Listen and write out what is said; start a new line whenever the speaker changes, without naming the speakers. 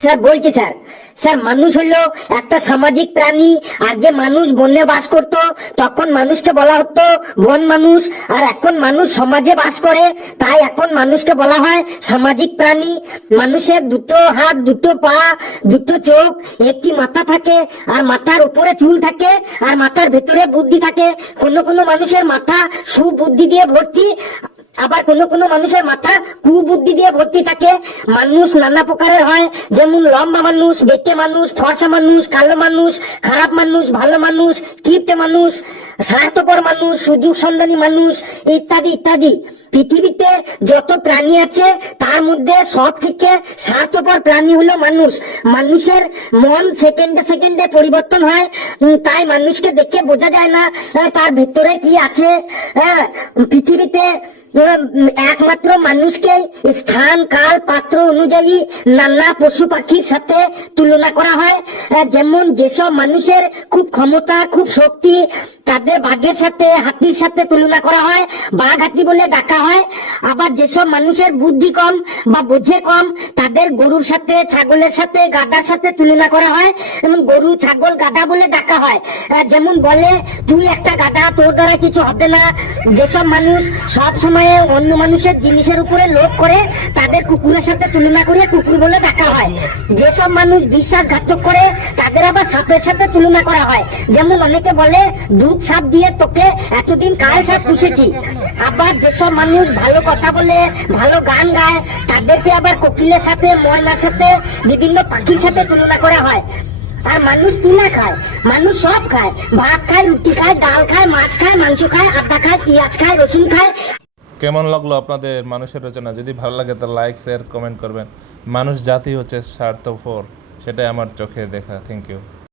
বলছি sir. Sir, মানুষ হলো একটা সামাজিক প্রাণী। আগে মানুষ বনে বাস করত, তখন মানুষকে বলা হতো বন মানুষ। আর এখন মানুষ সমাজে বাস করে, তাই এখন মানুষকে বলা হয় সামাজিক প্রাণী। মানুষের দুটো হাত, দুটো পা, দুটো চোখ, একটি মাথা থাকে, আর মাথার উপরে চুল থাকে, আর মাথার ভেতরে বুদ্ধি থাকে। কোনো কোনো মানুষের মাথা সুবুদ্ধি দিয়ে ভর্তি আবার কোনো কোনো মানুষের মাথা কুবুদ্ধি দিয়ে ভর্তি থাকে। মানুষ নানা প্রকারের হয়, যেমন লম্বা মানুষ বেটে মানুষ, ফর্সা মানুষ, কালো মানুষ, খারাপ মানুষ, ভালো মানুষ, কিপ্টে মানুষ, স্বার্থপর মানুষ, সুযোগ সন্ধানী মানুষ, ইত্যাদি ইত্যাদি। পৃথিবীতে যত প্রাণী আছে, তার মধ্যে সব থেকে স্বার্থপর প্রাণী হলো মানুষ। মানুষের মন সেকেন্ডে সেকেন্ডে পরিবর্তন হয় তাই মানুষকে দেখে বোঝা যায় না তার ভেতরে কি আছে। হ্যাঁ পৃথিবীতে একমাত্র মানুষকে স্থান, কাল, পাত্র অনুযায়ী নানা পশু পাখির সাথে তুলনা করা হয়। যেমন যেসব মানুষের খুব ক্ষমতা, খুব শক্তি, তাদের বাঘের সাথে, হাতির সাথে তুলনা করা হয়। বাঘ, হাতি বলে ডাকা হয়। আবার যেসব মানুষের বুদ্ধি কম বা বোঝে কম, তাদের গরুর সাথে, ছাগলের সাথে, গাদার সাথে তুলনা করা হয়। এবং গরু, ছাগল, গাদা বলে ডাকা হয়। যেমন বলে, তুই একটা গাদা, তোর দ্বারা কিছু হবে না। যেসব মানুষ সব সময়ে অন্য মানুষের জিনিসের উপরে লোভ করে তাদের কুকুরের সাথে তুলনা করে কুকুর বলে ডাকা হয়। যেসব মানুষ বিশ্বাসঘাতক করে, তাদের আবার সাপের সাথে তুলনা করা হয়। যেমন অনেকে বলে, দুধ সাপ দিয়ে তোকে এতদিন কাল সাপ পুষেছি। আবার যেসব মানুষ ভালো কথা বলে, ভালো গান গায়, তাদেরকে আবার কোকিলের সাথে, ময়নার সাথে, বিভিন্ন পাখির সাথে তুলনা করা হয়। আর মানুষ কি না খায়? মানুষ সব খায়। ভাত খায়, রুটি খায়, ডাল খায়, মাছ খায়, মাংস খায়, আদা খায়, পেঁয়াজ খায়, রসুন খায়।
কেমন লাগল আপনাদের মানুষের রচনা? যদি ভালো লাগে তো লাইক শেয়ার কমেন্ট করবেন। মানুষ জাতি হচ্ছে স্বার্থপর, সেটাই আমার চোখে দেখা। Thank you